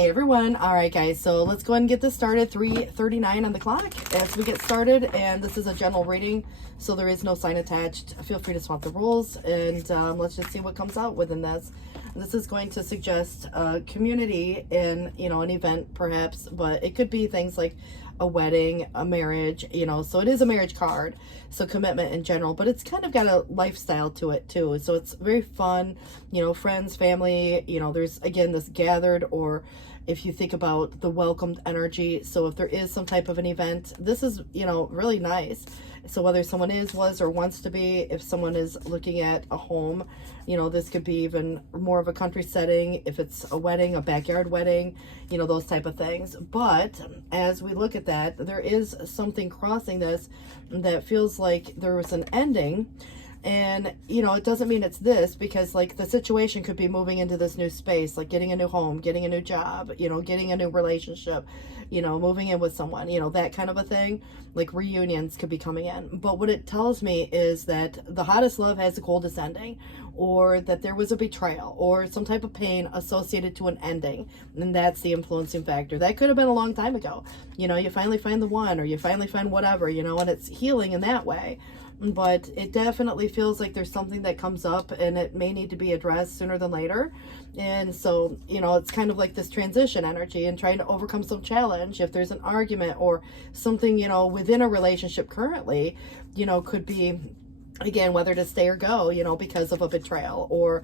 Hey everyone. All right guys, so let's go ahead and get this started. 3:39 on the clock as we get started, and this is a general reading, so there is no sign attached. Feel free to swap the rules, and let's just see what comes out within this. This is going to suggest a community in, an event perhaps, but it could be things like a wedding, a marriage, so it is a marriage card, so commitment in general, but it's kind of got a lifestyle to it too, so it's very fun, friends, family, there's again this gathered, or if you think about the welcomed energy, so if there is some type of an event, this is really nice. So whether someone was or wants to be, if someone is looking at a home, this could be even more of a country setting, if it's a wedding, a backyard wedding, those type of things. But as we look at that, there is something crossing this that feels like there was an ending. And it doesn't mean it's this, because like the situation could be moving into this new space, like getting a new home, getting a new job, getting a new relationship, moving in with someone, that kind of a thing. Like reunions could be coming in. But what it tells me is that the hottest love has the coldest ending, or that there was a betrayal or some type of pain associated to an ending, and that's the influencing factor. That could have been a long time ago. You finally find the one, or you finally find whatever, and it's healing in that way. But it definitely feels like there's something that comes up and it may need to be addressed sooner than later. And so, it's kind of like this transition energy and trying to overcome some challenge. If there's an argument or something, within a relationship currently, could be, again, whether to stay or go, because of a betrayal, or,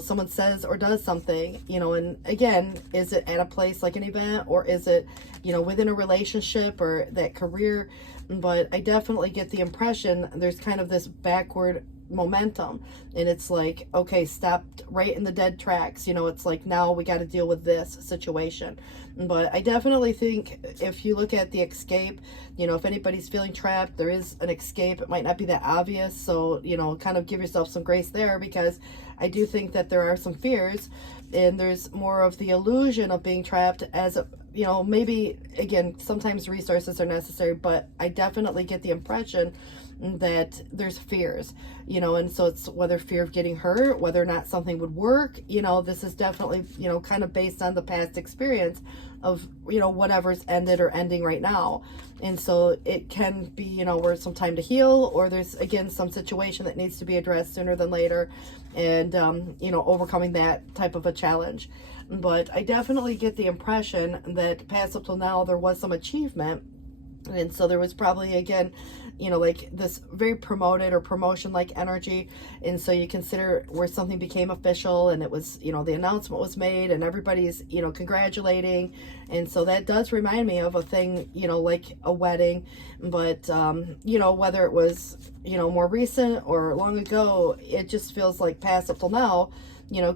someone says or does something, and again, is it at a place like an event, or is it, within a relationship or that career? But I definitely get the impression there's kind of this backward momentum, and it's like, okay, stopped right in the dead tracks. It's like, now we got to deal with this situation. But I definitely think if you look at the escape, if anybody's feeling trapped, there is an escape. It might not be that obvious, so kind of give yourself some grace there, because I do think that there are some fears, and there's more of the illusion of being trapped as a, maybe, again, sometimes resources are necessary, but I definitely get the impression that there's fears, and so it's whether fear of getting hurt, whether or not something would work, this is definitely, kind of based on the past experience of, whatever's ended or ending right now. And so it can be, where some time to heal, or there's, again, some situation that needs to be addressed sooner than later, and, overcoming that type of a challenge. But I definitely get the impression that past up till now, there was some achievement. And so there was probably, again, like this very promoted or promotion like energy. And so you consider where something became official, and it was, the announcement was made, and everybody's, congratulating. And so that does remind me of a thing, like a wedding. But, whether it was, more recent or long ago, it just feels like past up till now,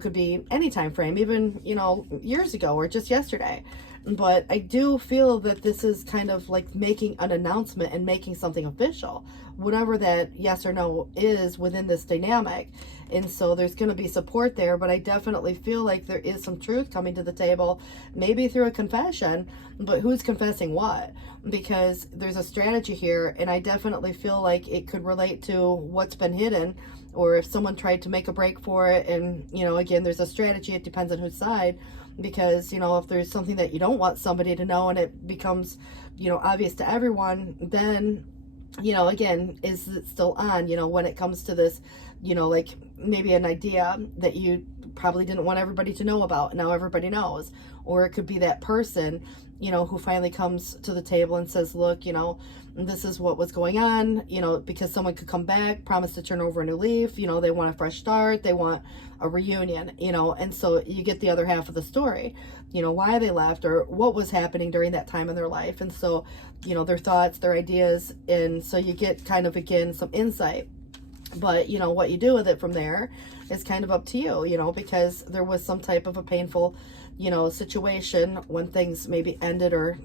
could be any time frame, even, years ago or just yesterday. But I do feel that this is kind of like making an announcement and making something official, whatever that yes or no is within this dynamic. And so there's going to be support there, but I definitely feel like there is some truth coming to the table, maybe through a confession, but who's confessing what? Because there's a strategy here, and I definitely feel like it could relate to what's been hidden, or if someone tried to make a break for it. And, again, there's a strategy. It depends on whose side, because, if there's something that you don't want somebody to know and it becomes, obvious to everyone, then, again, is it still on, when it comes to this, like maybe an idea that you probably didn't want everybody to know about. Now everybody knows. Or it could be that person, who finally comes to the table and says, look, this is what was going on, because someone could come back, promise to turn over a new leaf, they want a fresh start, they want a reunion, and so you get the other half of the story, why they left or what was happening during that time in their life. And so, their thoughts, their ideas, and so you get kind of, again, some insight. But, what you do with it from there is kind of up to you, because there was some type of a painful, situation when things maybe ended, or,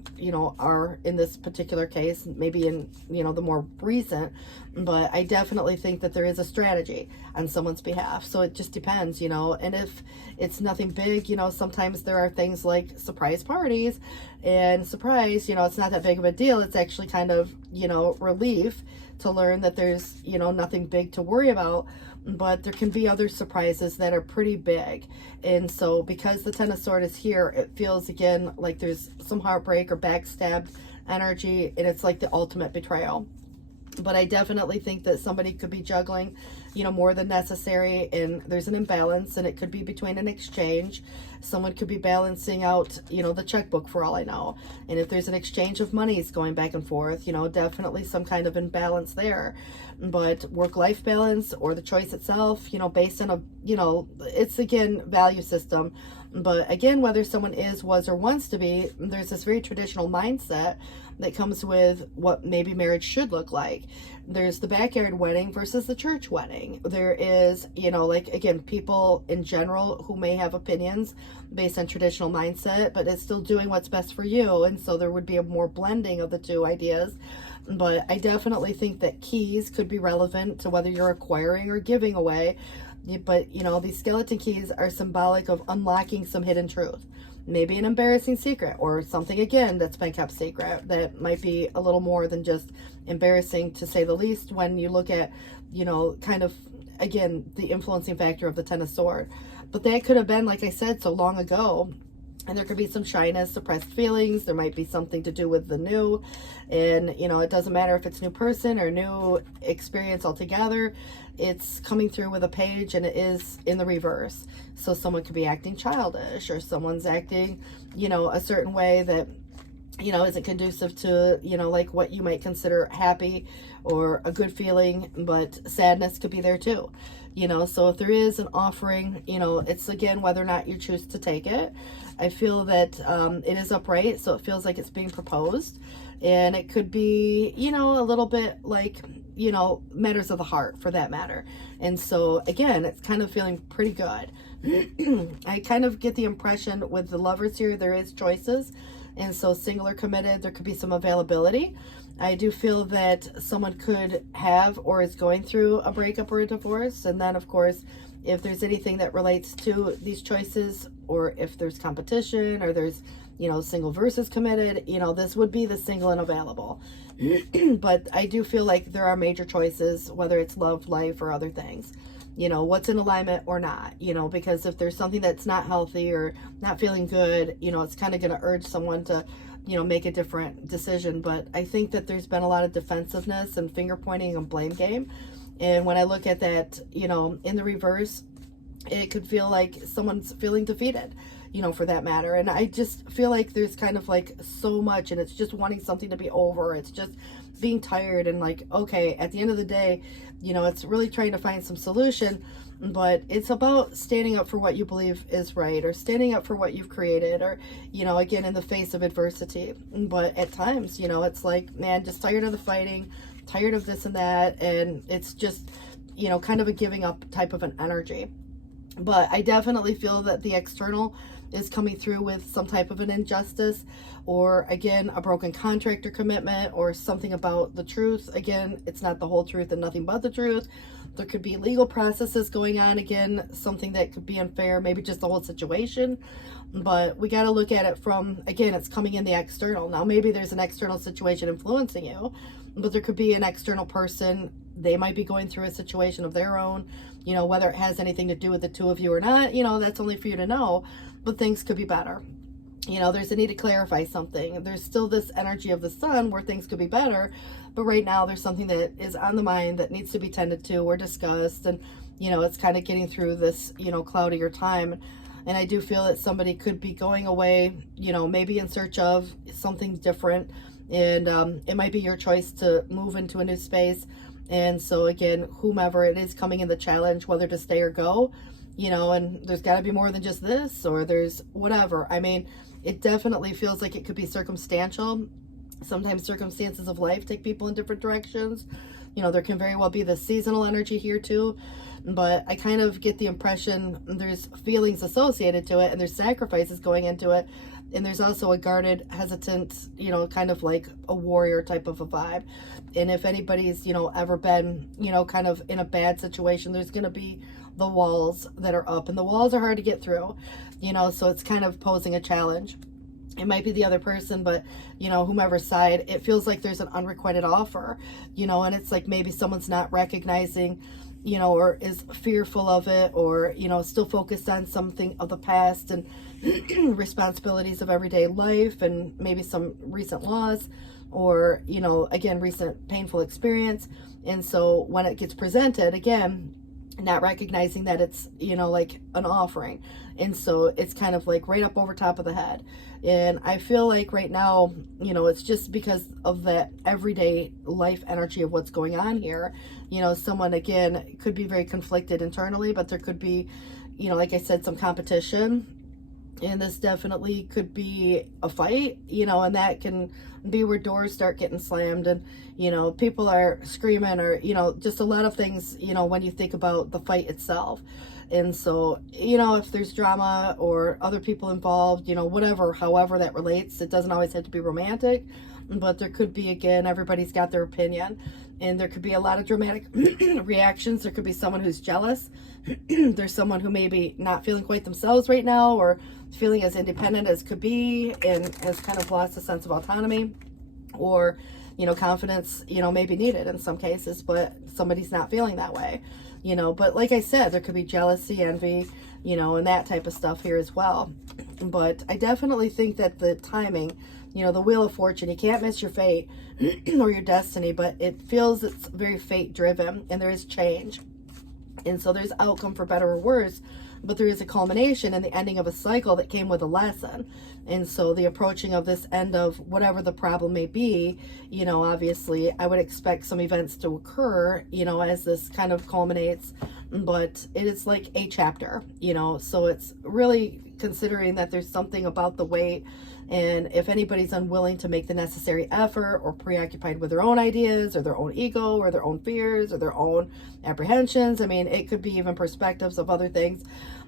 are in this particular case, maybe in, the more recent. But I definitely think that there is a strategy on someone's behalf. So it just depends, and if it's nothing big, sometimes there are things like surprise parties, and surprise, it's not that big of a deal. It's actually kind of, relief to learn that there's, you know, nothing big to worry about, but there can be other surprises that are pretty big. And so because the Ten of Swords is here, it feels again like there's some heartbreak or backstabbed energy, and it's like the ultimate betrayal. But I definitely think that somebody could be juggling, you know, more than necessary, and there's an imbalance, and it could be between an exchange. Someone could be balancing out, you know, the checkbook for all I know. And if there's an exchange of monies going back and forth, you know, definitely some kind of imbalance there. But work-life balance or the choice itself, you know, based on a, you know, it's again, value system. But again, whether someone is, was, or wants to be, there's this very traditional mindset that comes with what maybe marriage should look like. There's the backyard wedding versus the church wedding. There is, you know, like, again, people in general who may have opinions based on traditional mindset, but it's still doing what's best for you. And so there would be a more blending of the two ideas. But I definitely think that keys could be relevant to whether you're acquiring or giving away. But, you know, these skeleton keys are symbolic of unlocking some hidden truth. Maybe an embarrassing secret, or something, again, that's been kept secret that might be a little more than just embarrassing, to say the least, when you look at, you know, kind of, again, the influencing factor of the Ten of Swords. But that could have been, like I said, so long ago. And there could be some shyness, suppressed feelings. There might be something to do with the new. And, you know, it doesn't matter if it's new person or new experience altogether. It's coming through with a page, and it is in the reverse. So someone could be acting childish, or someone's acting, you know, a certain way that, you know, isn't conducive to, you know, like what you might consider happy or a good feeling, but sadness could be there too. You know, so if there is an offering, you know, it's again whether or not you choose to take it. I feel that it is upright, so it feels like it's being proposed. And it could be, you know, a little bit like, you know, matters of the heart for that matter. And so, again, it's kind of feeling pretty good. I kind of get the impression with the Lovers here, there is choices. And so single or committed, there could be some availability. I do feel that someone could have or is going through a breakup or a divorce. And then, of course, if there's anything that relates to these choices, or if there's competition, or there's, you know, single versus committed, you know, this would be the single and available. But I do feel like there are major choices, whether it's love, life, or other things. You know, what's in alignment or not, you know, because if there's something that's not healthy or not feeling good, you know, it's kind of going to urge someone to, you know, make a different decision. But I think that there's been a lot of defensiveness and finger pointing and blame game. And when I look at that, you know, in the reverse, it could feel like someone's feeling defeated, you know, for that matter. And I just feel like there's kind of like so much, and it's just wanting something to be over. It's just being tired, and like, okay, at the end of the day, you know, it's really trying to find some solution. But it's about standing up for what you believe is right, or standing up for what you've created, or, you know, again, in the face of adversity. But at times, you know, it's like, man, just tired of the fighting, tired of this and that, and it's just, you know, kind of a giving up type of an energy. But I definitely feel that the external is coming through with some type of an injustice, or again, a broken contract or commitment, or something about the truth. Again, it's not the whole truth and nothing but the truth. There could be legal processes going on, again, something that could be unfair, maybe just the whole situation. But we got to look at it from, again, it's coming in the external. Now, maybe there's an external situation influencing you, but there could be an external person. They might be going through a situation of their own, you know, whether it has anything to do with the two of you or not, you know, that's only for you to know. But things could be better. You know, there's a need to clarify something. There's still this energy of the sun where things could be better. But right now there's something that is on the mind that needs to be tended to or discussed. And, you know, it's kind of getting through this, you know, cloudier time. And I do feel that somebody could be going away, you know, maybe in search of something different. And it might be your choice to move into a new space. And so, again, whomever it is coming in the challenge, whether to stay or go, you know, and there's got to be more than just this, or there's whatever. I mean, it definitely feels like it could be circumstantial. Sometimes circumstances of life take people in different directions. You know, there can very well be the seasonal energy here too. But I kind of get the impression there's feelings associated to it, and there's sacrifices going into it. And there's also a guarded, hesitant, you know, kind of like a warrior type of a vibe. And if anybody's, you know, ever been, you know, kind of in a bad situation, there's going to be the walls that are up, and the walls are hard to get through, you know, so it's kind of posing a challenge. it might be the other person, but whomever's side, it feels like there's an unrequited offer, and it's like maybe someone's not recognizing, or is fearful of it, or still focused on something of the past and responsibilities of everyday life, and maybe some recent loss, or again, recent painful experience. And so when it gets presented, again, not recognizing that it's like an offering, and so it's kind of like right up over top of the head. And I feel like right now, it's just because of that everyday life energy of what's going on here. Someone, again, could be very conflicted internally, but there could be, like I said, some competition. And this definitely could be a fight, and that can be where doors start getting slammed, and, people are screaming, or, just a lot of things, when you think about the fight itself. And so, if there's drama or other people involved, whatever, however that relates, it doesn't always have to be romantic, but there could be, again, everybody's got their opinion, and there could be a lot of dramatic reactions. There could be someone who's jealous. There's someone who may be not feeling quite themselves right now, or feeling as independent as could be, and has kind of lost a sense of autonomy, or, confidence, may be needed in some cases, but somebody's not feeling that way. But like I said, there could be jealousy, envy, and that type of stuff here as well. But I definitely think that the timing, the Wheel of Fortune, you can't miss your fate or your destiny, but it feels it's very fate driven, and there is change. And so there's outcome for better or worse, but there is a culmination and the ending of a cycle that came with a lesson. And so the approaching of this end of whatever the problem may be, obviously I would expect some events to occur, as this kind of culminates, but it is like a chapter, so it's really considering that there's something about the weight. And if anybody's unwilling to make the necessary effort, or preoccupied with their own ideas or their own ego or their own fears or their own apprehensions, I mean, it could be even perspectives of other things,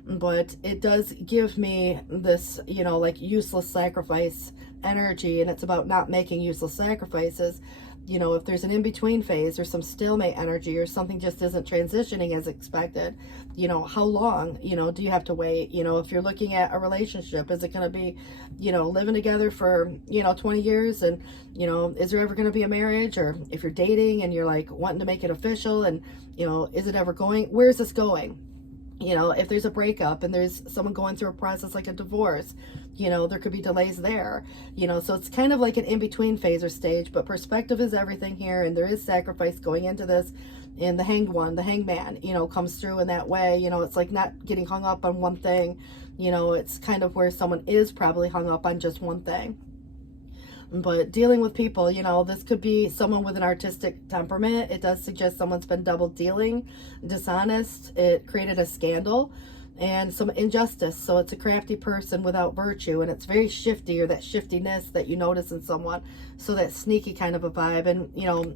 but it does give me this, like useless sacrifice energy. And it's about not making useless sacrifices. If there's an in-between phase or some stalemate energy, or something just isn't transitioning as expected, how long, do you have to wait? If you're looking at a relationship, is it going to be, living together for, 20 years? And, is there ever going to be a marriage? Or if you're dating and you're like wanting to make it official, and, is it ever going? Where's this going? If there's a breakup and there's someone going through a process like a divorce, there could be delays there, so it's kind of like an in-between phase or stage. But perspective is everything here, and there is sacrifice going into this. And the hanged one, the hangman, comes through in that way. It's like not getting hung up on one thing. It's kind of where someone is probably hung up on just one thing. But dealing with people, this could be someone with an artistic temperament. It does suggest someone's been double dealing, dishonest. It created a scandal and some injustice. So it's a crafty person without virtue, and it's very shifty, or that shiftiness that you notice in someone. So that sneaky kind of a vibe. And,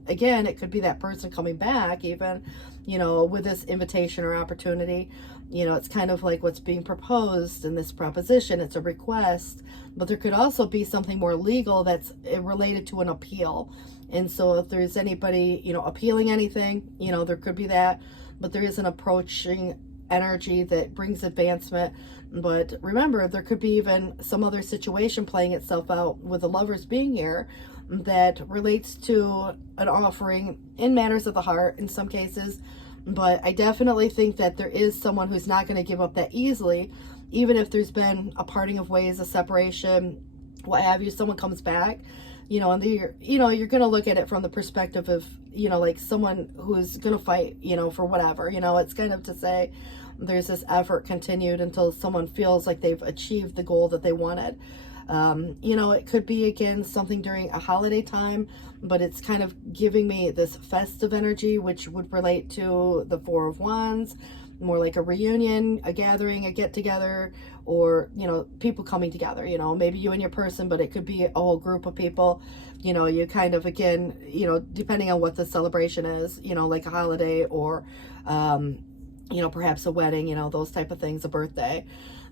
again, it could be that person coming back even, with this invitation or opportunity. It's kind of like what's being proposed in this proposition. It's a request, but there could also be something more legal that's related to an appeal. And so if there's anybody, appealing anything, there could be that, but there is an approaching energy that brings advancement. But remember, there could be even some other situation playing itself out with the lovers being here that relates to an offering in matters of the heart in some cases. But I definitely think that there is someone who's not going to give up that easily, even if there's been a parting of ways, a separation, what have you. Someone comes back, and you're going to look at it from the perspective of, like someone who's going to fight, for whatever, it's kind of to say there's this effort continued until someone feels like they've achieved the goal that they wanted. It could be, again, something during a holiday time, but it's kind of giving me this festive energy, which would relate to the Four of Wands, more like a reunion, a gathering, a get together, or, people coming together, maybe you and your person, but it could be a whole group of people, you kind of, again, depending on what the celebration is, like a holiday, or, perhaps a wedding, those type of things, a birthday.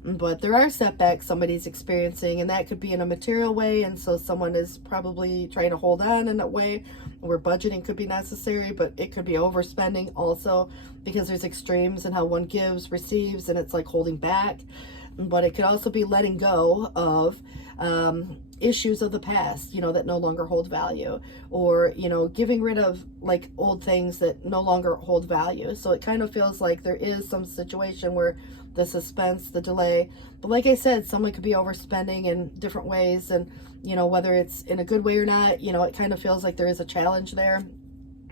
But there are setbacks somebody's experiencing, and that could be in a material way. And so someone is probably trying to hold on in a way where budgeting could be necessary, but it could be overspending also, because there's extremes in how one gives, receives, and it's like holding back. But it could also be letting go of issues of the past, that no longer hold value, or, getting rid of like old things that no longer hold value. So it kind of feels like there is some situation where the suspense, the delay, but like I said, someone could be overspending in different ways, and, whether it's in a good way or not, it kind of feels like there is a challenge there.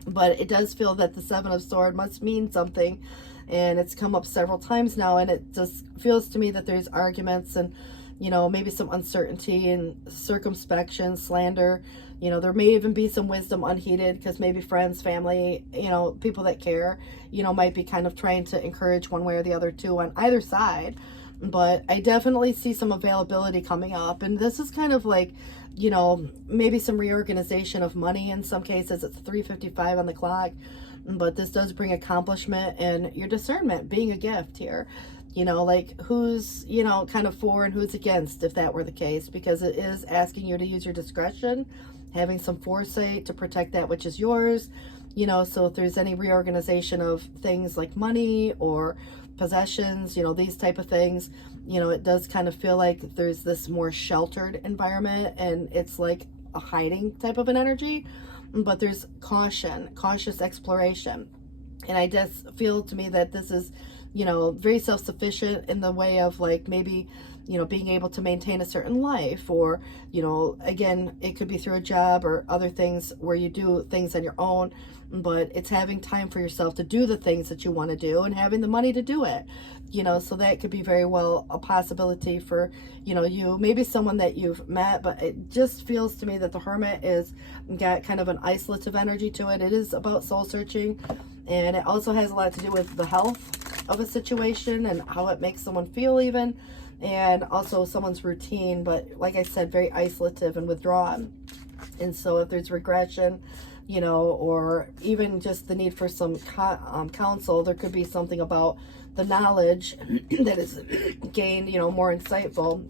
But it does feel that the Seven of Swords must mean something, and it's come up several times now, and it just feels to me that there's arguments and, maybe some uncertainty and circumspection, slander. There may even be some wisdom unheeded, because maybe friends, family, people that care, might be kind of trying to encourage one way or the other too on either side. But I definitely see some availability coming up, and this is kind of like, maybe some reorganization of money. In some cases, it's 3:55 on the clock, but this does bring accomplishment and your discernment being a gift here. Like who's, kind of for and who's against, if that were the case, because it is asking you to use your discretion, having some foresight to protect that which is yours. So if there's any reorganization of things like money or possessions, these type of things, it does kind of feel like there's this more sheltered environment, and it's like a hiding type of an energy, but there's cautious exploration. And I just feel to me that this is, very self-sufficient in the way of like maybe, being able to maintain a certain life, or, again, it could be through a job or other things where you do things on your own, but it's having time for yourself to do the things that you want to do and having the money to do it, so that could be very well a possibility for, you, maybe someone that you've met. But it just feels to me that the Hermit is got kind of an isolative energy to it. It is about soul searching, and it also has a lot to do with the health of a situation and how it makes someone feel even, and also someone's routine. But like I said, very isolative and withdrawn. And so if there's regression, or even just the need for some counsel, there could be something about the knowledge that is gained, more insightful.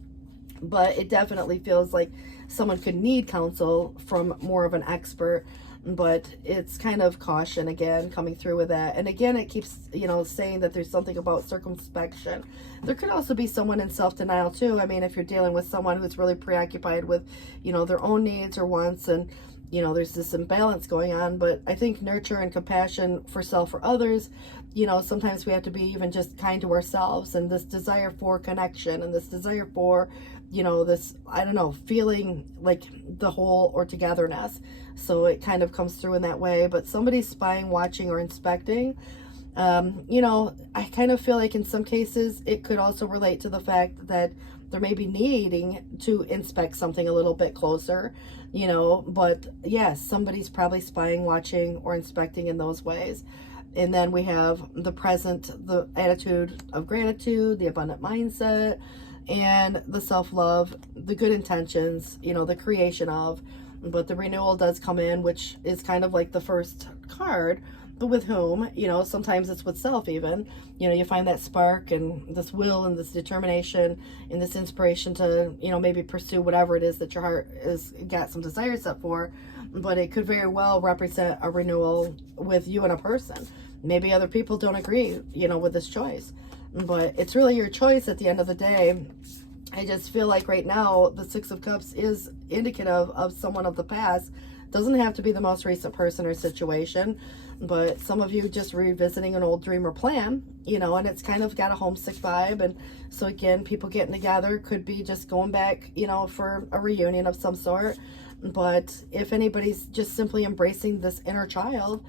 But it definitely feels like someone could need counsel from more of an expert. But it's kind of caution again coming through with that. And again, it keeps, saying that there's something about circumspection. There could also be someone in self-denial too. I mean, if you're dealing with someone who's really preoccupied with, their own needs or wants, and, there's this imbalance going on. But I think nurture and compassion for self or others, sometimes we have to be even just kind to ourselves, and this desire for connection, and this desire for, this, I don't know, feeling like the whole or togetherness. So it kind of comes through in that way. But somebody's spying, watching, or inspecting, I kind of feel like in some cases it could also relate to the fact that there may be needing to inspect something a little bit closer, but yes, somebody's probably spying, watching, or inspecting in those ways. And then we have the present, the attitude of gratitude, the abundant mindset, and the self-love, the good intentions, the creation of. But the renewal does come in, which is kind of like the first card. But with whom, sometimes it's with self even. You find that spark and this will and this determination and this inspiration to, maybe pursue whatever it is that your heart has got some desire set for. But it could very well represent a renewal with you and a person. Maybe other people don't agree, with this choice. But it's really your choice at the end of the day. I just feel like right now the Six of Cups is indicative of someone of the past. Doesn't have to be the most recent person or situation, but some of you just revisiting an old dream or plan, and it's kind of got a homesick vibe. And so again, people getting together could be just going back, for a reunion of some sort. But if anybody's just simply embracing this inner child,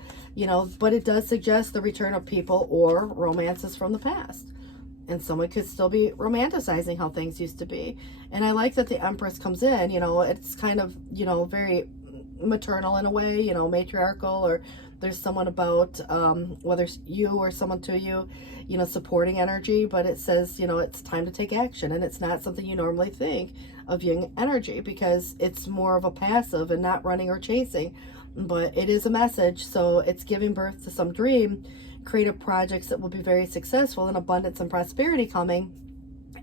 but it does suggest the return of people or romances from the past. And someone could still be romanticizing how things used to be. And I like that the Empress comes in, it's kind of, very maternal in a way, matriarchal, or there's someone about, whether it's you or someone to you, supporting energy. But it says, it's time to take action. And it's not something you normally think of Yin energy, because it's more of a passive and not running or chasing. But it is a message. So it's giving birth to some dream, creative projects that will be very successful, and abundance and prosperity coming.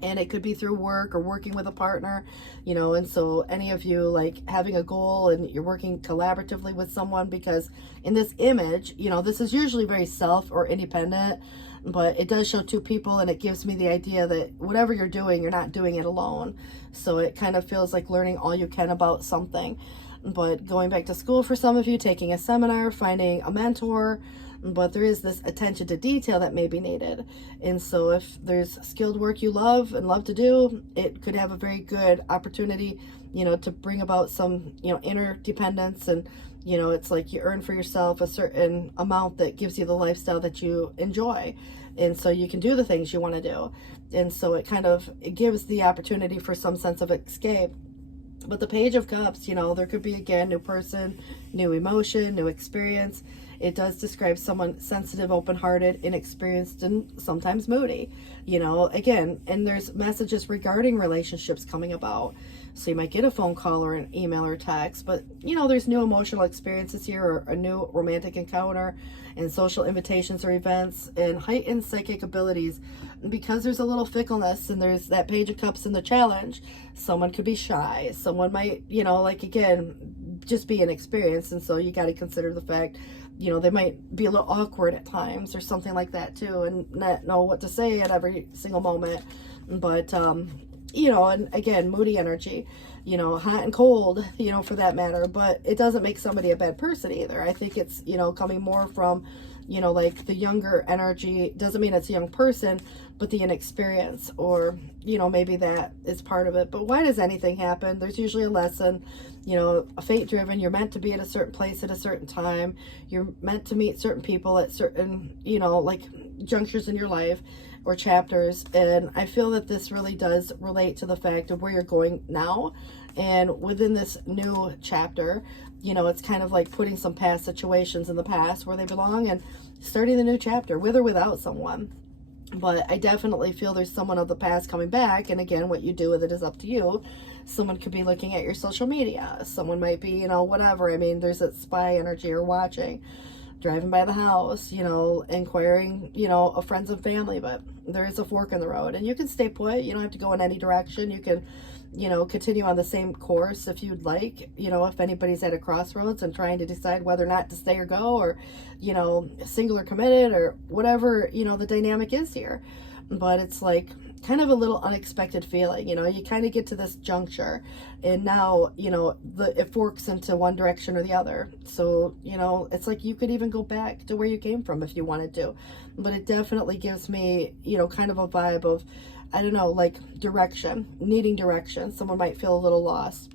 And it could be through work or working with a partner, and so any of you like having a goal and you're working collaboratively with someone, because in this image, this is usually very self or independent. but it does show two people, and it gives me the idea that whatever you're doing, you're not doing it alone. So it kind of feels like learning all you can about something. But going back to school for some of you, taking a seminar, finding a mentor, but there is this attention to detail that may be needed. And so if there's skilled work you love and love to do, it could have a very good opportunity, to bring about some, inner dependence. And, it's like you earn for yourself a certain amount that gives you the lifestyle that you enjoy. And so you can do the things you want to do. And so it gives the opportunity for some sense of escape. But the Page of Cups, there could be, again, new person, new emotion, new experience. It does describe someone sensitive, open-hearted, inexperienced, and sometimes moody, again. And there's messages regarding relationships coming about. So you might get a phone call or an email or text, but, there's new emotional experiences here, or a new romantic encounter, and social invitations or events, and heightened psychic abilities. Because there's a little fickleness, and there's that Page of Cups in the challenge, someone could be shy. Someone might, again, just be inexperienced. And so you got to consider the fact, they might be a little awkward at times or something like that too, and not know what to say at every single moment. But, and again, moody energy, hot and cold, for that matter. But it doesn't make somebody a bad person either. I think it's, coming more from, like the younger energy. Doesn't mean it's a young person, but the inexperience, or, maybe that is part of it. But why does anything happen? There's usually a lesson, a fate driven. You're meant to be at a certain place at a certain time. You're meant to meet certain people at certain, like junctures in your life or chapters. And I feel that this really does relate to the fact of where you're going now. And within this new chapter, it's kind of like putting some past situations in the past where they belong and starting the new chapter with or without someone. But I definitely feel there's someone of the past coming back. And again, what you do with it is up to you. Someone could be looking at your social media. Someone might be, whatever. I mean, there's that spy energy or watching, driving by the house, inquiring, of friends and family. But there is a fork in the road, and you can stay put. You don't have to go in any direction. You can, continue on the same course if you'd like, if anybody's at a crossroads and trying to decide whether or not to stay or go, or, single or committed, or whatever, the dynamic is here. But it's like kind of a little unexpected feeling, you kind of get to this juncture, and now, it forks into one direction or the other. So, it's like you could even go back to where you came from if you wanted to. But it definitely gives me, kind of a vibe of, I don't know, like direction, needing direction. Someone might feel a little lost.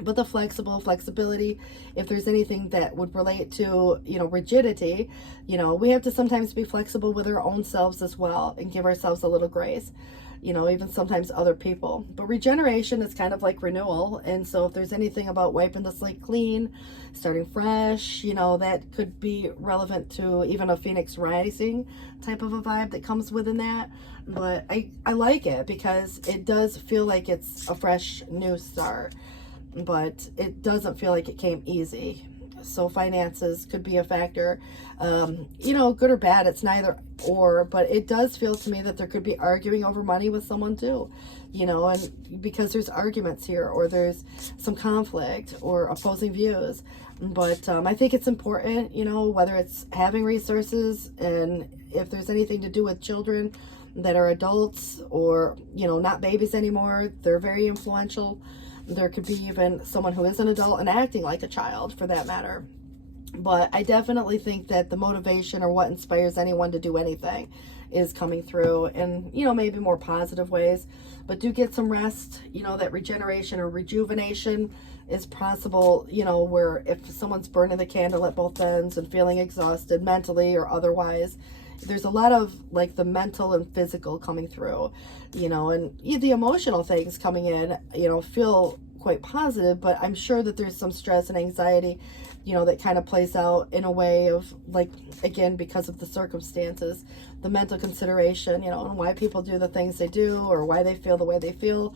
But the flexibility, if there's anything that would relate to, rigidity, we have to sometimes be flexible with our own selves as well, and give ourselves a little grace, even sometimes other people. But regeneration is kind of like renewal. And so if there's anything about wiping the slate clean, starting fresh, that could be relevant to even a Phoenix rising type of a vibe that comes within that. But I like it because it does feel like it's a fresh new start, but it doesn't feel like it came easy. So finances could be a factor, good or bad. It's neither or, but it does feel to me that there could be arguing over money with someone too, and because there's arguments here, or there's some conflict or opposing views. But I think it's important, whether it's having resources, and if there's anything to do with children that are adults, or, not babies anymore, they're very influential. There could be even someone who is an adult and acting like a child, for that matter. But I definitely think that the motivation, or what inspires anyone to do anything, is coming through, and maybe more positive ways. But do get some rest. That regeneration or rejuvenation is possible, where if someone's burning the candle at both ends and feeling exhausted mentally or otherwise, there's a lot of like the mental and physical coming through, and the emotional things coming in, feel quite positive. But I'm sure that there's some stress and anxiety, that kind of plays out in a way of, like, again, because of the circumstances, the mental consideration, and why people do the things they do, or why they feel the way they feel,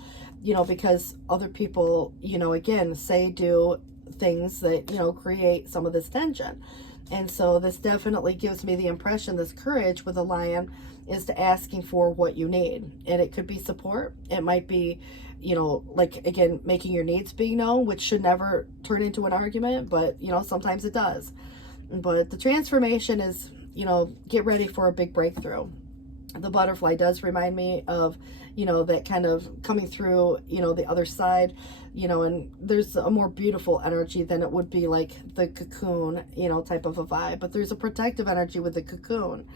because other people, again, say, do things that, create some of this tension. And so this definitely gives me the impression, this courage with a lion is to asking for what you need. And it could be support. It might be, like, again, making your needs being known, which should never turn into an argument, but, sometimes it does. But the transformation is get ready for a big breakthrough. The butterfly does remind me of, that kind of coming through, the other side, and there's a more beautiful energy than it would be like the cocoon, type of a vibe. But there's a protective energy with the cocoon.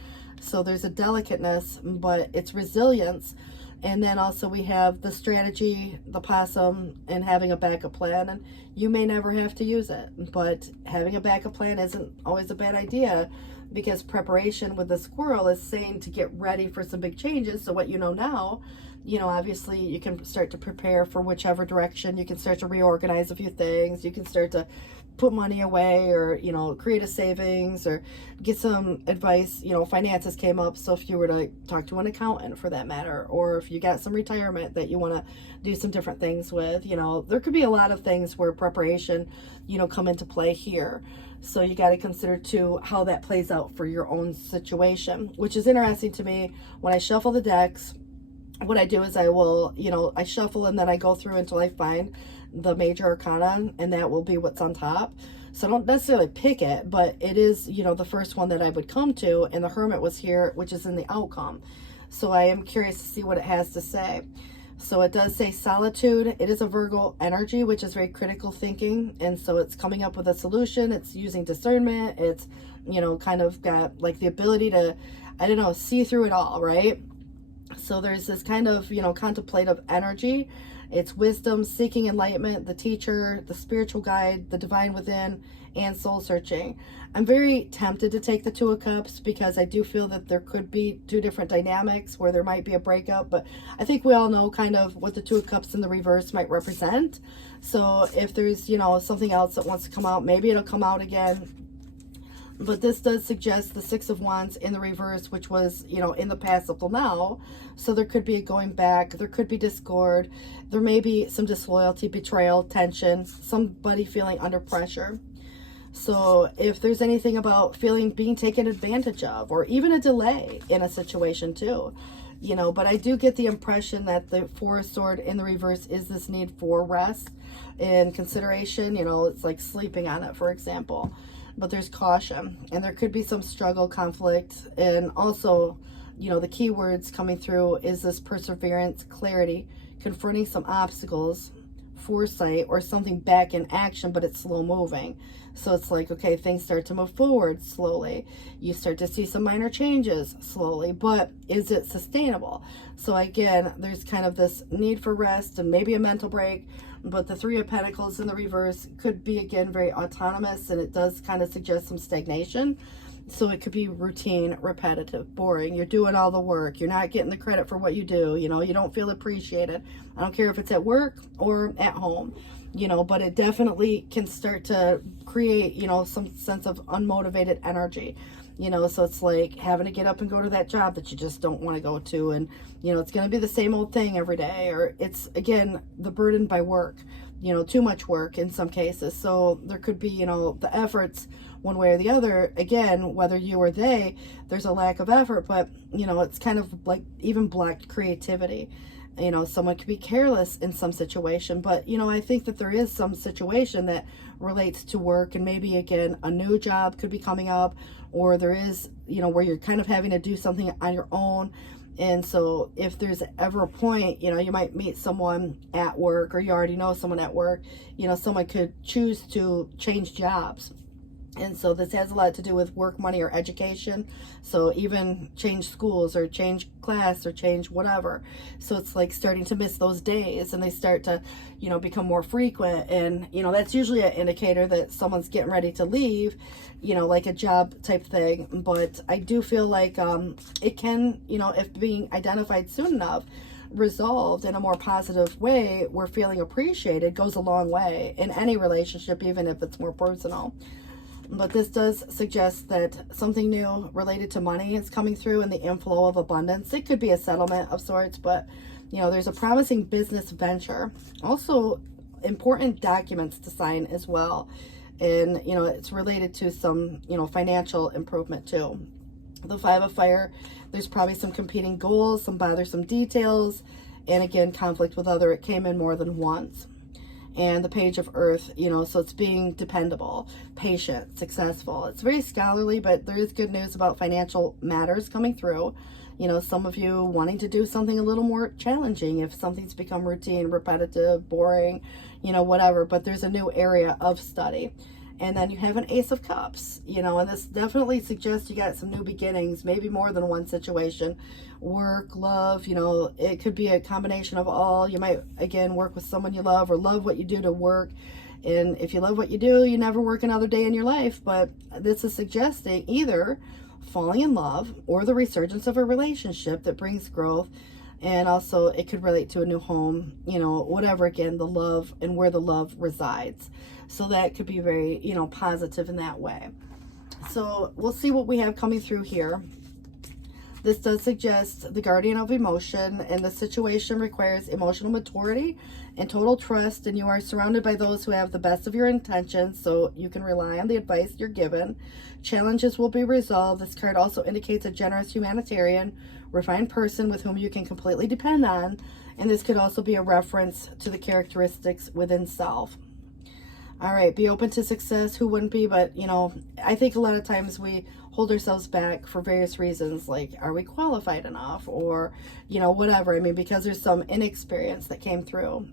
So there's a delicateness, but it's resilience. And then also we have the strategy, the possum, and having a backup plan. And you may never have to use it, but having a backup plan isn't always a bad idea, because preparation with the squirrel is saying to get ready for some big changes. So what you know now, obviously you can start to prepare for whichever direction. You can start to reorganize a few things. You can start to put money away, or create a savings, or get some advice. Finances came up, so if you were to talk to an accountant for that matter, or if you got some retirement that you want to do some different things with, there could be a lot of things where preparation come into play here. So you got to consider too how that plays out for your own situation, which is interesting to me. When I shuffle the decks, what I do is I will, I shuffle and then I go through until I find the major arcana, and that will be what's on top. So I don't necessarily pick it, but it is, the first one that I would come to, and the Hermit was here, which is in the outcome. So I am curious to see what it has to say. So it does say solitude. It is a Virgo energy, which is very critical thinking. And so it's coming up with a solution. It's using discernment. It's, kind of got like the ability to, see through it all, right? So there's this kind of, contemplative energy. It's wisdom, seeking enlightenment, the teacher, the spiritual guide, the divine within, and soul searching. I'm very tempted to take the Two of Cups, because I do feel that there could be two different dynamics where there might be a breakup, but I think we all know kind of what the Two of Cups in the reverse might represent. So if there's, something else that wants to come out, maybe it'll come out again. But this does suggest the Six of Wands in the reverse, which was, in the past up till now. So there could be a going back. There could be discord. There may be some disloyalty, betrayal, tension, somebody feeling under pressure. So if there's anything about being taken advantage of, or even a delay in a situation too, but I do get the impression that the Four of Swords in the reverse is this need for rest and consideration. It's like sleeping on it, for example. But there's caution, and there could be some struggle, conflict, and also, the key words coming through is this perseverance, clarity, confronting some obstacles, foresight, or something back in action, but it's slow moving. So it's like, okay, things start to move forward slowly. You start to see some minor changes slowly, but is it sustainable? So again, there's kind of this need for rest and maybe a mental break. But the Three of Pentacles in the reverse could be, again, very autonomous, and it does kind of suggest some stagnation. So it could be routine, repetitive, boring. You're doing all the work. You're not getting the credit for what you do. You don't feel appreciated. I don't care if it's at work or at home, but it definitely can start to create, some sense of unmotivated energy. So it's like having to get up and go to that job that you just don't want to go to. And, it's going to be the same old thing every day. Or it's, again, the burden by work, too much work in some cases. So there could be, the efforts one way or the other. Again, whether you or they, there's a lack of effort. But, it's kind of like even blocked creativity. Someone could be careless in some situation. But, I think that there is some situation that relates to work, and maybe, again, a new job could be coming up, or there is, where you're kind of having to do something on your own. And so if there's ever a point, you might meet someone at work, or you already know someone at work, someone could choose to change jobs. And so this has a lot to do with work, money, or education. So even change schools, or change class, or change whatever. So it's like starting to miss those days, and they start to, become more frequent. And, that's usually an indicator that someone's getting ready to leave, like a job type thing. But I do feel like it can, if being identified soon enough, resolved in a more positive way, where feeling appreciated goes a long way in any relationship, even if it's more personal. But this does suggest that something new related to money is coming through, and the inflow of abundance. It could be a settlement of sorts, but, there's a promising business venture. Also, important documents to sign as well. And, it's related to some, financial improvement too. The Five of Fire, there's probably some competing goals, some bothersome details, and again, conflict with other. It came in more than once. and the Page of Earth, you know, so it's being dependable, patient, successful. It's very scholarly, but there is good news about financial matters coming through. You know, some of you wanting to do something a little more challenging if something's become routine, repetitive, boring, you know, whatever, but there's a new area of study. And then you have an Ace of Cups, you know, and this definitely suggests you got some new beginnings, maybe more than one situation. Work, love, you know, it could be a combination of all. You might, again, work with someone you love or love what you do to work. And if you love what you do, you never work another day in your life. But this is suggesting either falling in love or the resurgence of a relationship that brings growth. And also it could relate to a new home, you know, whatever, again, the love and where the love resides. So that could be very, you know, positive in that way. So we'll see what we have coming through here. This does suggest the guardian of emotion, and the situation requires emotional maturity and total trust, and you are surrounded by those who have the best of your intentions, so you can rely on the advice you're given. Challenges will be resolved. This card also indicates a generous humanitarian, refined person with whom you can completely depend on, and this could also be a reference to the characteristics within self. All right, be open to success. Who wouldn't be? But, you know, I think a lot of times we hold ourselves back for various reasons, like, are we qualified enough? Or, you know, whatever. I mean, because there's some inexperience that came through.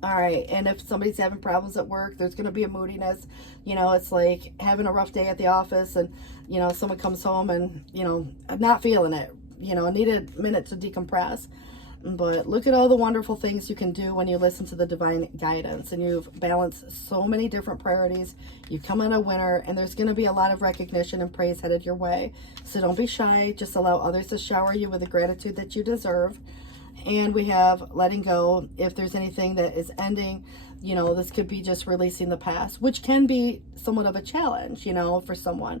All right, and if somebody's having problems at work, there's going to be a moodiness. You know, it's like having a rough day at the office and, you know, someone comes home and, you know, not feeling it, you know, need a minute to decompress. But look at all the wonderful things you can do when you listen to the divine guidance, and you've balanced so many different priorities. You come out a winner, and there's going to be a lot of recognition and praise headed your way. So don't be shy. Just allow others to shower you with the gratitude that you deserve. And we have letting go. If there's anything that is ending, you know, this could be just releasing the past, which can be somewhat of a challenge, you know, for someone.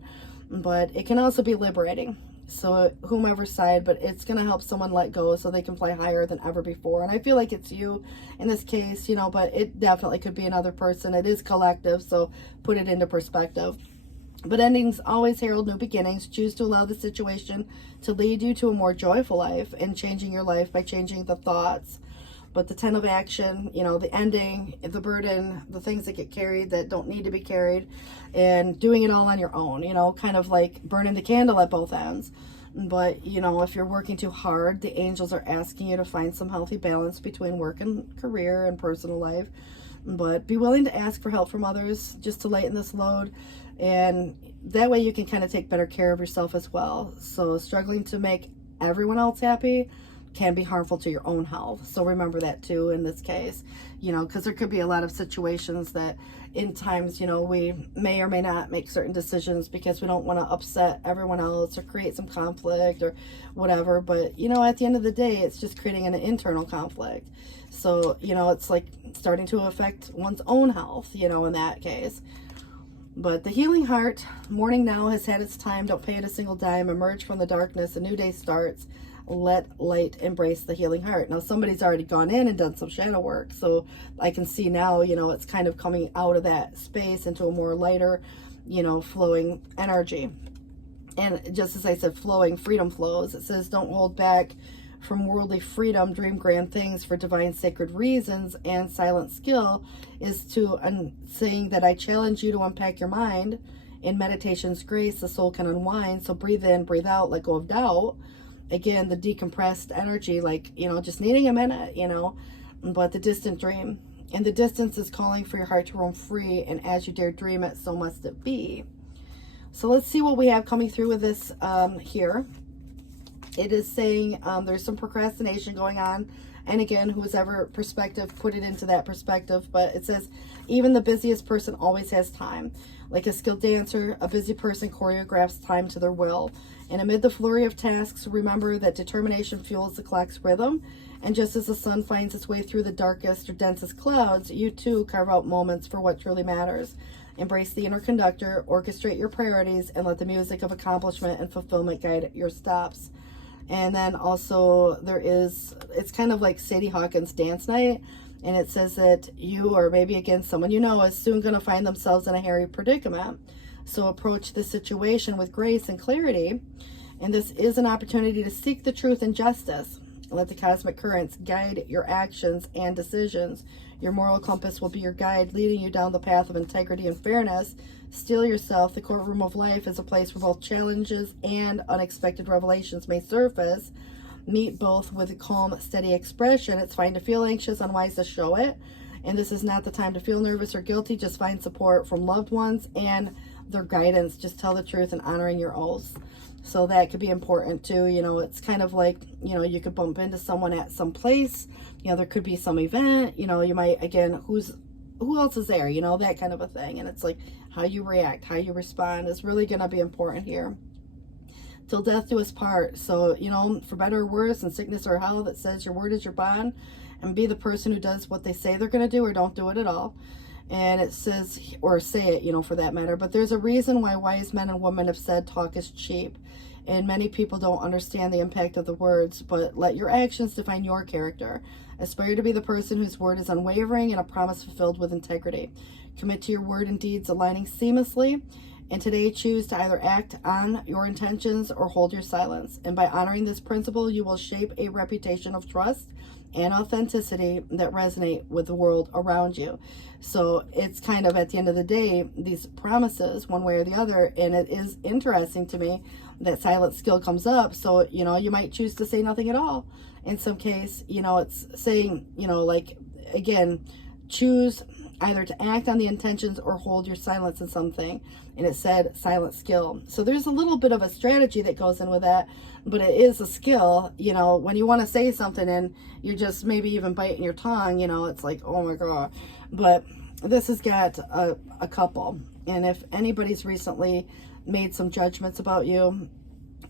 But it can also be liberating. So whomever's side, but it's going to help someone let go so they can fly higher than ever before. And I feel like it's you in this case, you know, but it definitely could be another person. It is collective, so put it into perspective. But endings always herald new beginnings. Choose to allow the situation to lead you to a more joyful life, and changing your life by changing the thoughts. But the 10 of action, you know, the ending, the burden, the things that get carried that don't need to be carried, and doing it all on your own, you know, kind of like burning the candle at both ends. But, you know, if you're working too hard, the angels are asking you to find some healthy balance between work and career and personal life. But be willing to ask for help from others just to lighten this load. And that way you can kind of take better care of yourself as well. So struggling to make everyone else happy can be harmful to your own health. So remember that too in this case, you know, because there could be a lot of situations that in times, you know, we may or may not make certain decisions because we don't want to upset everyone else or create some conflict or whatever. But, you know, at the end of the day, it's just creating an internal conflict. So, you know, it's like starting to affect one's own health, you know, in that case. But the healing heart, morning now has had its time. Don't pay it a single dime. Emerge from the darkness. A new day starts. Let light embrace the healing heart. Now, somebody's already gone in and done some shadow work. So I can see now, you know, it's kind of coming out of that space into a more lighter, you know, flowing energy. And just as I said, flowing, freedom flows. It says, don't hold back from worldly freedom. Dream grand things for divine sacred reasons. And silent skill is to saying that I challenge you to unpack your mind. In meditation's grace, the soul can unwind. So breathe in, breathe out, let go of doubt. Again, the decompressed energy, like, you know, just needing a minute, you know. But the distant dream. And the distance is calling for your heart to roam free. And as you dare dream it, so must it be. So let's see what we have coming through with this here. It is saying there's some procrastination going on. And again, whoever perspective, put it into that perspective. But it says, even the busiest person always has time. Like a skilled dancer, a busy person choreographs time to their will. And amid the flurry of tasks, remember that determination fuels the clock's rhythm. And just as the sun finds its way through the darkest or densest clouds, you too carve out moments for what truly matters. Embrace the inner conductor, orchestrate your priorities, and let the music of accomplishment and fulfillment guide your steps. And then also it's kind of like Sadie Hawkins' dance night. And it says that you, or maybe again someone you know, is soon going to find themselves in a hairy predicament. So approach the situation with grace and clarity. And this is an opportunity to seek the truth and justice. Let the cosmic currents guide your actions and decisions. Your moral compass will be your guide, leading you down the path of integrity and fairness. Steel yourself. The courtroom of life is a place where both challenges and unexpected revelations may surface. Meet both with a calm, steady expression. It's fine to feel anxious, unwise to show it. And this is not the time to feel nervous or guilty. Just find support from loved ones and their guidance. Just tell the truth and honoring your oaths. So that could be important too. You know, it's kind of like, you know, you could bump into someone at some place. You know, there could be some event. You know, you might, again, who else is there? You know, that kind of a thing. And it's like how you react, how you respond is really going to be important here. Till death do us part. So, you know, for better or worse, in sickness or health, it says your word is your bond, and be the person who does what they say they're going to do or don't do it at all. And it says, or say it, you know, for that matter. But there's a reason why wise men and women have said talk is cheap. And many people don't understand the impact of the words, but let your actions define your character. Aspire to be the person whose word is unwavering and a promise fulfilled with integrity. Commit to your word and deeds aligning seamlessly. And today choose to either act on your intentions or hold your silence. And by honoring this principle, you will shape a reputation of trust and authenticity that resonate with the world around you. So it's kind of, at the end of the day, these promises one way or the other. And it is interesting to me that silent skill comes up. So, you know, you might choose to say nothing at all. In some case, you know, it's saying, you know, like, again, choose either to act on the intentions or hold your silence in something. And it said silent skill. So there's a little bit of a strategy that goes in with that, but it is a skill. You know, when you want to say something and you're just maybe even biting your tongue, you know, it's like, oh my God. But this has got a couple. And if anybody's recently made some judgments about you,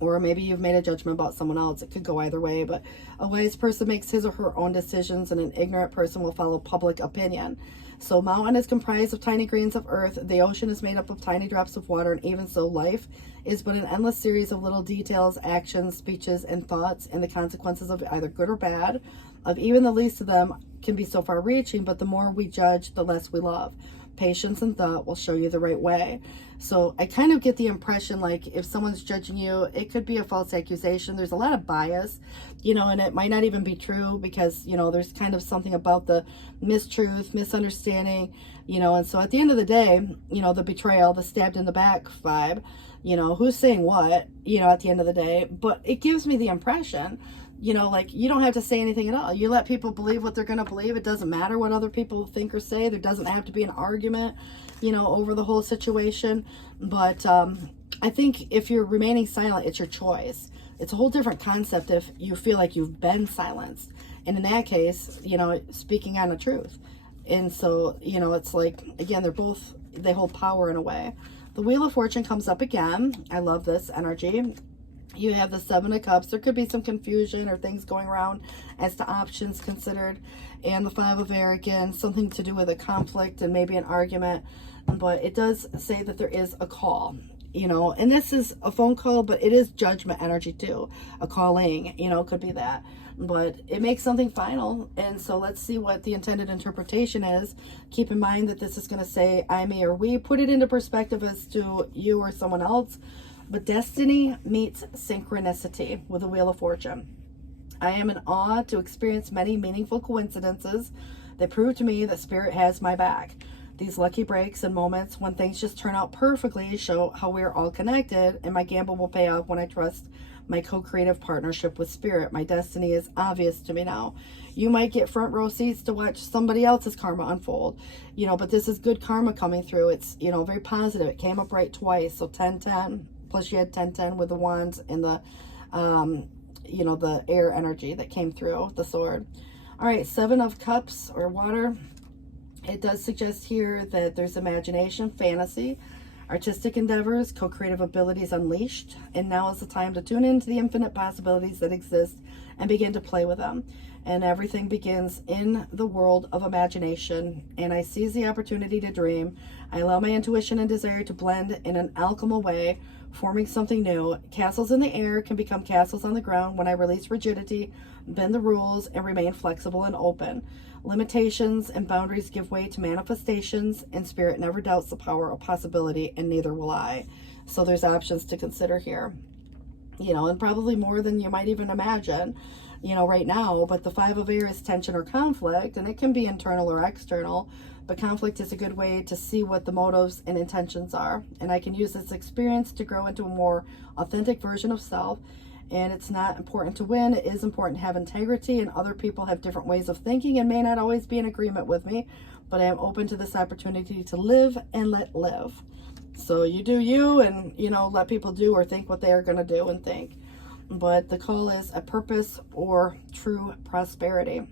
or maybe you've made a judgment about someone else, it could go either way. But a wise person makes his or her own decisions, and an ignorant person will follow public opinion. So mountain is comprised of tiny grains of earth. The ocean is made up of tiny drops of water, and even so, life is but an endless series of little details, actions, speeches, and thoughts, and the consequences of either good or bad, of even the least of them, can be so far-reaching, but the more we judge, the less we love. Patience and thought will show you the right way. So I kind of get the impression, like, if someone's judging you, it could be a false accusation. There's a lot of bias, you know, and it might not even be true because, you know, there's kind of something about the mistruth, misunderstanding, you know. And so at the end of the day, you know, the betrayal, the stabbed in the back vibe, you know, who's saying what, you know, at the end of the day. But it gives me the impression, you know, like, you don't have to say anything at all. You let people believe what they're going to believe. It doesn't matter what other people think or say. There doesn't have to be an argument, you know, over the whole situation. But I think if you're remaining silent, it's your choice. It's a whole different concept if you feel like you've been silenced. And in that case, you know, speaking on the truth. And so, you know, it's like, again, they hold power in a way. The Wheel of Fortune comes up again. I love this energy. You have the Seven of Cups. There could be some confusion or things going around as to options considered. And the Five of Air, again, something to do with a conflict and maybe an argument. But it does say that there is a call, you know. And this is a phone call, but it is judgment energy too. A calling, you know, could be that. But it makes something final. And so let's see what the intended interpretation is. Keep in mind that this is going to say I, me, or we. Put it into perspective as to you or someone else. But destiny meets synchronicity with the Wheel of Fortune. I am in awe to experience many meaningful coincidences that prove to me that Spirit has my back. These lucky breaks and moments when things just turn out perfectly show how we are all connected, and my gamble will pay off when I trust my co-creative partnership with Spirit. My destiny is obvious to me now. You might get front row seats to watch somebody else's karma unfold, you know, but this is good karma coming through. It's, you know, very positive. It came up right twice. So 10-10. Plus you had 10-10 with the wands and the, you know, the air energy that came through, the sword. All right, Seven of Cups or water. It does suggest here that there's imagination, fantasy, artistic endeavors, co-creative abilities unleashed. And now is the time to tune into the infinite possibilities that exist and begin to play with them. And everything begins in the world of imagination. And I seize the opportunity to dream. I allow my intuition and desire to blend in an alchemical way, forming something new. Castles in the air can become castles on the ground when I release rigidity, bend the rules, and remain flexible and open. Limitations and boundaries give way to manifestations, and Spirit never doubts the power of possibility, and neither will I. So there's options to consider here, you know, and probably more than you might even imagine. right now. But the 5 of air is tension or conflict, and it can be internal or external. But conflict is a good way to see what the motives and intentions are. And I can use this experience to grow into a more authentic version of self. And it's not important to win. It is important to have integrity, and other people have different ways of thinking and may not always be in agreement with me. But I am open to this opportunity to live and let live. So you do you, and, let people do or think what they are going to do and think. But the call is a purpose or true prosperity.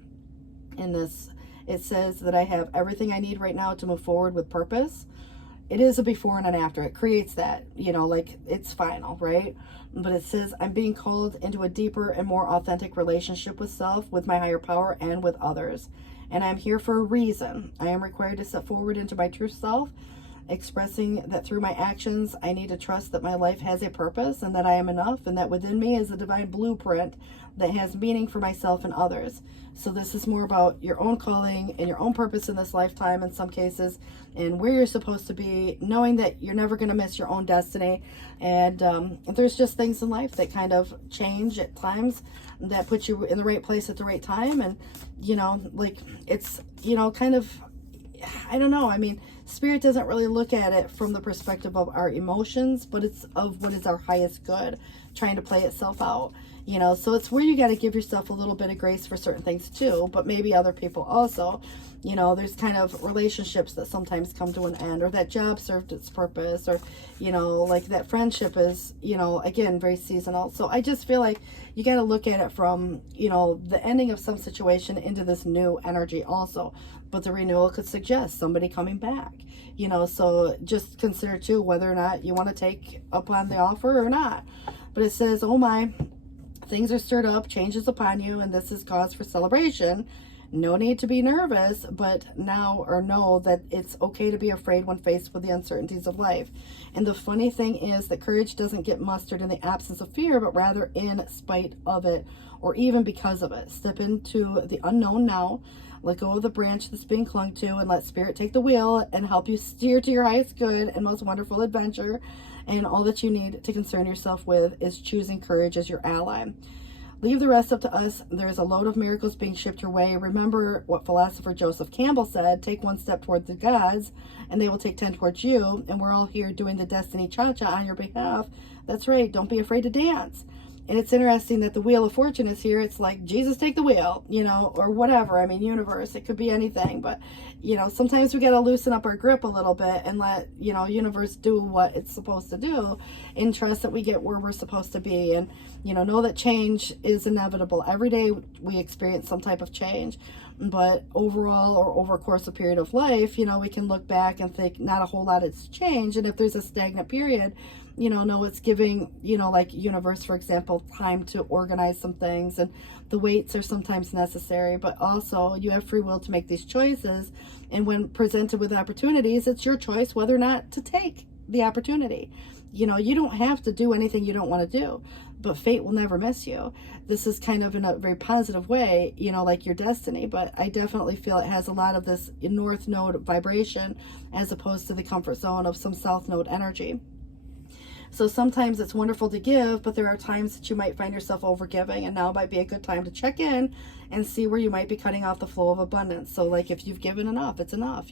In this, it says that I have everything I need right now to move forward with purpose. It is a before and an after. It creates that, like it's final, right? But it says I'm being called into a deeper and more authentic relationship with self, with my higher power, and with others. And I'm here for a reason. I am required to step forward into my true self, expressing that through my actions, I need to trust that my life has a purpose and that I am enough, and that within me is a divine blueprint that has meaning for myself and others. So this is more about your own calling and your own purpose in this lifetime in some cases, and where you're supposed to be, knowing that you're never going to miss your own destiny. And there's just things in life that kind of change at times that put you in the right place at the right time. And, it's, kind of, I don't know. I mean, Spirit doesn't really look at it from the perspective of our emotions, but it's of what is our highest good, trying to play itself out. So it's where you got to give yourself a little bit of grace for certain things too, but maybe other people also. There's kind of relationships that sometimes come to an end, or that job served its purpose, or, like that friendship is, again, very seasonal. So I just feel like you got to look at it from, the ending of some situation into this new energy also. But the renewal could suggest somebody coming back, so just consider too whether or not you want to take upon the offer or not. But it says, oh my, things are stirred up, changes upon you, and this is cause for celebration. No need to be nervous, but know that it's okay to be afraid when faced with the uncertainties of life. And the funny thing is that courage doesn't get mustered in the absence of fear, but rather in spite of it, or even because of it. Step into the unknown now. Let go of the branch that's being clung to, and let Spirit take the wheel and help you steer to your highest good and most wonderful adventure. And all that you need to concern yourself with is choosing courage as your ally. Leave the rest up to us. There is a load of miracles being shipped your way. Remember what philosopher Joseph Campbell said: take one step toward the gods, and they will take 10 towards you. And we're all here doing the destiny cha-cha on your behalf. That's right. Don't be afraid to dance. And it's interesting that the Wheel of Fortune is here. It's like, Jesus, take the wheel, or whatever. I mean, universe, it could be anything. But, sometimes we got to loosen up our grip a little bit and let, universe do what it's supposed to do, and trust that we get where we're supposed to be. And, know that change is inevitable. Every day we experience some type of change. But overall, or over a course of period of life, we can look back and think not a whole lot has changed. And if there's a stagnant period, no, it's giving, like universe, for example, time to organize some things, and the weights are sometimes necessary, but also you have free will to make these choices. And when presented with opportunities, it's your choice whether or not to take the opportunity. You don't have to do anything you don't want to do, but fate will never miss you. This is kind of in a very positive way, like your destiny, but I definitely feel it has a lot of this north node vibration as opposed to the comfort zone of some south node energy. So sometimes it's wonderful to give, but there are times that you might find yourself overgiving, and now might be a good time to check in and see where you might be cutting off the flow of abundance. So like if you've given enough, it's enough,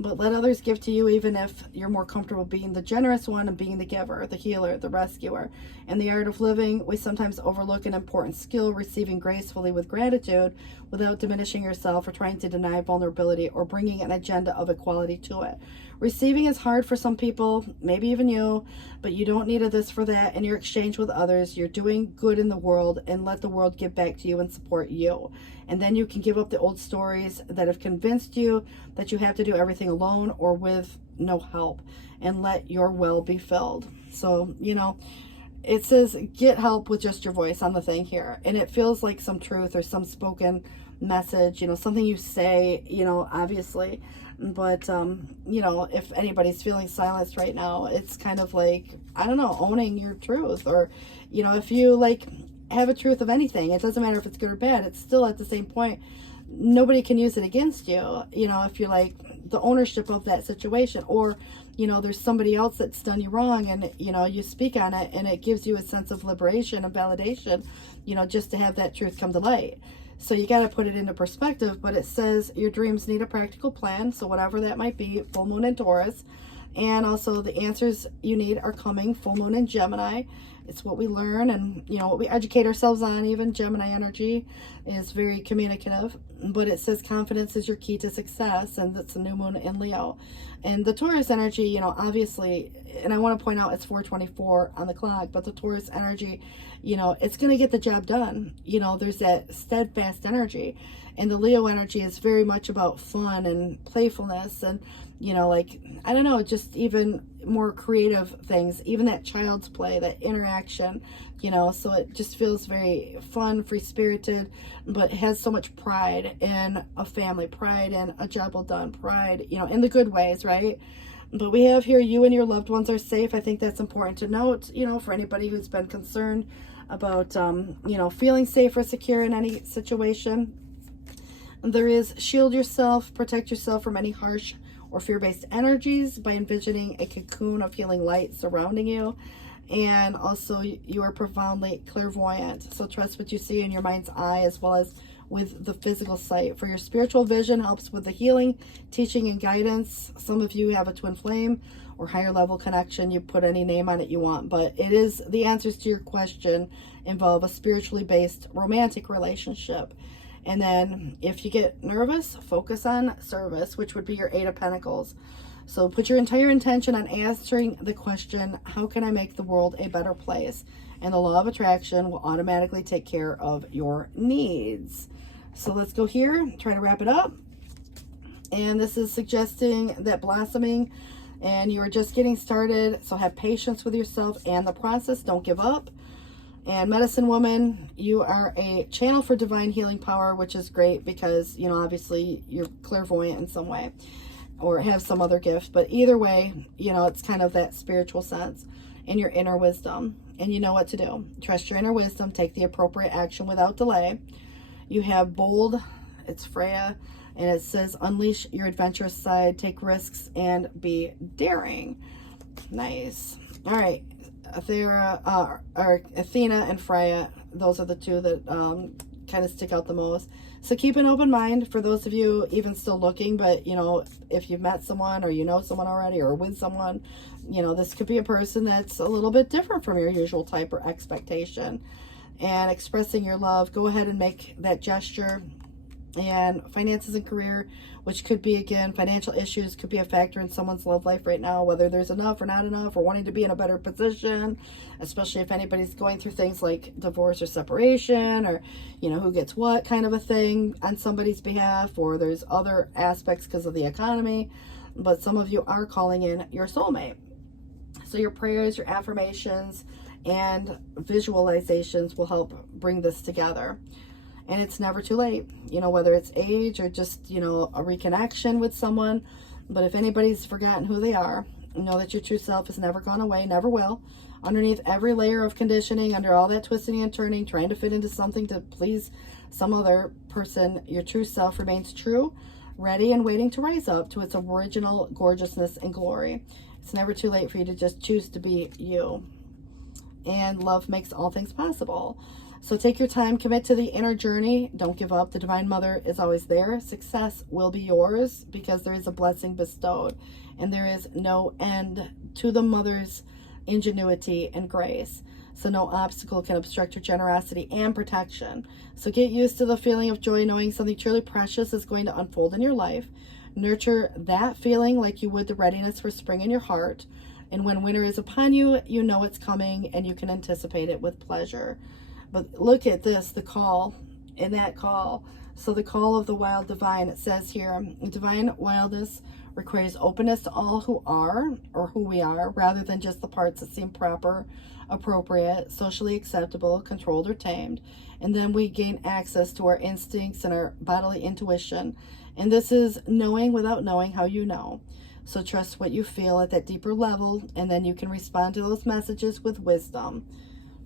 but let others give to you, even if you're more comfortable being the generous one and being the giver, the healer, the rescuer. In the art of living, we sometimes overlook an important skill: receiving gracefully with gratitude without diminishing yourself or trying to deny vulnerability or bringing an agenda of equality to it. Receiving is hard for some people, maybe even you, but you don't need a this for that in your exchange with others. You're doing good in the world, and let the world give back to you and support you. And then you can give up the old stories that have convinced you that you have to do everything alone or with no help, and let your well be filled. So, it says get help with just your voice on the thing here. And it feels like some truth or some spoken message, something you say, obviously. But, if anybody's feeling silenced right now, it's kind of like, I don't know, owning your truth. Or, if you have a truth of anything, it doesn't matter if it's good or bad, it's still at the same point, nobody can use it against you. If you're the ownership of that situation. Or, you know, there's somebody else that's done you wrong, and, you know, you speak on it, and it gives you a sense of liberation and validation, you know, just to have that truth come to light. So you got to put it into perspective. But it says your dreams need a practical plan. So whatever that might be, full moon in Taurus. And also the answers you need are coming, full moon in Gemini. It's what we learn and, you know, what we educate ourselves on. Even Gemini energy is very communicative. But it says confidence is your key to success, and that's a new moon in Leo. And the Taurus energy, you know, obviously, and I want to point out it's 4:24 on the clock, but the Taurus energy, you know, it's going to get the job done. You know, there's that steadfast energy. And the Leo energy is very much about fun and playfulness and, you know, like, I don't know, just even more creative things, even that child's play, that interaction, you know. So it just feels very fun, free-spirited, but it has so much pride in a family, pride in a job well done, pride, you know, in the good ways, right? But we have here, you and your loved ones are safe. I think that's important to note, you know, for anybody who's been concerned about, you know, feeling safe or secure in any situation. There is shield yourself, protect yourself from any harsh or fear-based energies by envisioning a cocoon of healing light surrounding you. And also, you are profoundly clairvoyant. So trust what you see in your mind's eye as well as with the physical sight. For your spiritual vision helps with the healing, teaching, and guidance. Some of you have a twin flame or higher level connection. You put any name on it you want. But it is, the answers to your question involve a spiritually based romantic relationship. And then if you get nervous, focus on service, which would be your 8 of Pentacles. So put your entire intention on answering the question, how can I make the world a better place? And the law of attraction will automatically take care of your needs. So let's go here, try to wrap it up. And this is suggesting that blossoming and you are just getting started. So have patience with yourself and the process. Don't give up. And medicine woman, you are a channel for divine healing power, which is great because, you know, obviously you're clairvoyant in some way or have some other gift. But either way, you know, it's kind of that spiritual sense and your inner wisdom. And you know what to do. Trust your inner wisdom. Take the appropriate action without delay. You have bold. It's Freya. And it says unleash your adventurous side. Take risks and be daring. Nice. All right. Athena and Freya, those are the two that kind of stick out the most. So keep an open mind for those of you even still looking, but you know, if you've met someone or you know someone already or with someone, you know, this could be a person that's a little bit different from your usual type or expectation. And expressing your love, go ahead and make that gesture. And finances and career, which could be, again, financial issues could be a factor in someone's love life right now, whether there's enough or not enough or wanting to be in a better position, especially if anybody's going through things like divorce or separation or, you know, who gets what kind of a thing on somebody's behalf, or there's other aspects because of the economy. But some of you are calling in your soulmate. So your prayers, your affirmations, and visualizations will help bring this together. And it's never too late, you know, whether it's age or just, you know, a reconnection with someone. But if anybody's forgotten who they are, know that your true self has never gone away, never will. Underneath every layer of conditioning, under all that twisting and turning, trying to fit into something to please some other person, your true self remains true, ready and waiting to rise up to its original gorgeousness and glory. It's never too late for you to just choose to be you. And love makes all things possible. So take your time, commit to the inner journey. Don't give up. The Divine Mother is always there. Success will be yours because there is a blessing bestowed. And there is no end to the Mother's ingenuity and grace. So no obstacle can obstruct your generosity and protection. So get used to the feeling of joy knowing something truly precious is going to unfold in your life. Nurture that feeling like you would the readiness for spring in your heart. And when winter is upon you, you know it's coming and you can anticipate it with pleasure. But look at this, the call, in that call. So the call of the wild divine, it says here, divine wildness requires openness to all who are, or who we are, rather than just the parts that seem proper, appropriate, socially acceptable, controlled, or tamed. And then we gain access to our instincts and our bodily intuition. And this is knowing without knowing how you know. So trust what you feel at that deeper level, and then you can respond to those messages with wisdom.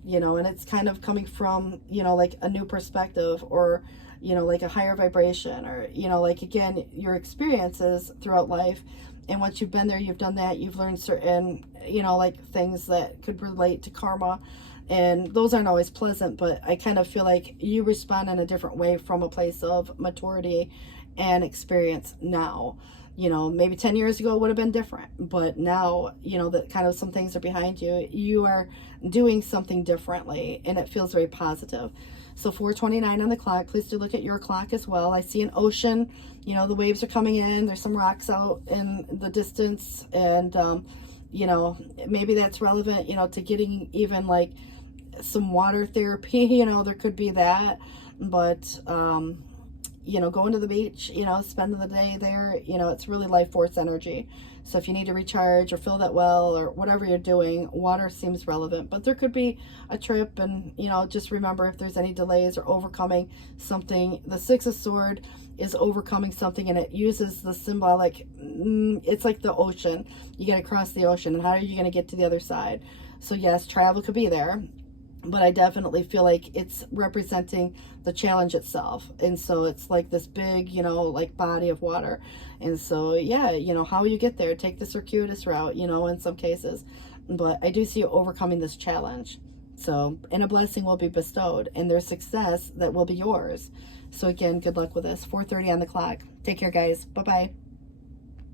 You know, and it's kind of coming from, you know, like a new perspective or, you know, like a higher vibration, or, you know, like, again, your experiences throughout life. And once you've been there, you've done that, you've learned certain, you know, like things that could relate to karma. And those aren't always pleasant, but I kind of feel like you respond in a different way from a place of maturity and experience now. You know, maybe 10 years ago it would have been different, but now, you know, that kind of some things are behind you. You are doing something differently, and it feels very positive. So 4:29 on the clock. Please do look at your clock as well. I see an ocean. You know, the waves are coming in. There's some rocks out in the distance, and you know, maybe that's relevant, you know, to getting even like some water therapy. You know, there could be that. But you know, going to the beach, you know, spending the day there, you know, it's really life force energy. So if you need to recharge or fill that well or whatever you're doing, water seems relevant. But there could be a trip, and, you know, just remember if there's any delays or overcoming something. The Six of Swords is overcoming something, and it uses the symbolic, it's like the ocean. You got to cross the ocean, and how are you going to get to the other side? So yes, travel could be there, but I definitely feel like it's representing the challenge itself. And so it's like this big, you know, like body of water. And so, yeah, you know, how you get there, take the circuitous route, you know, in some cases. But I do see you overcoming this challenge. So, and a blessing will be bestowed, and there's success that will be yours. So again, good luck with this. 4:30 on the clock. Take care, guys. Bye-bye.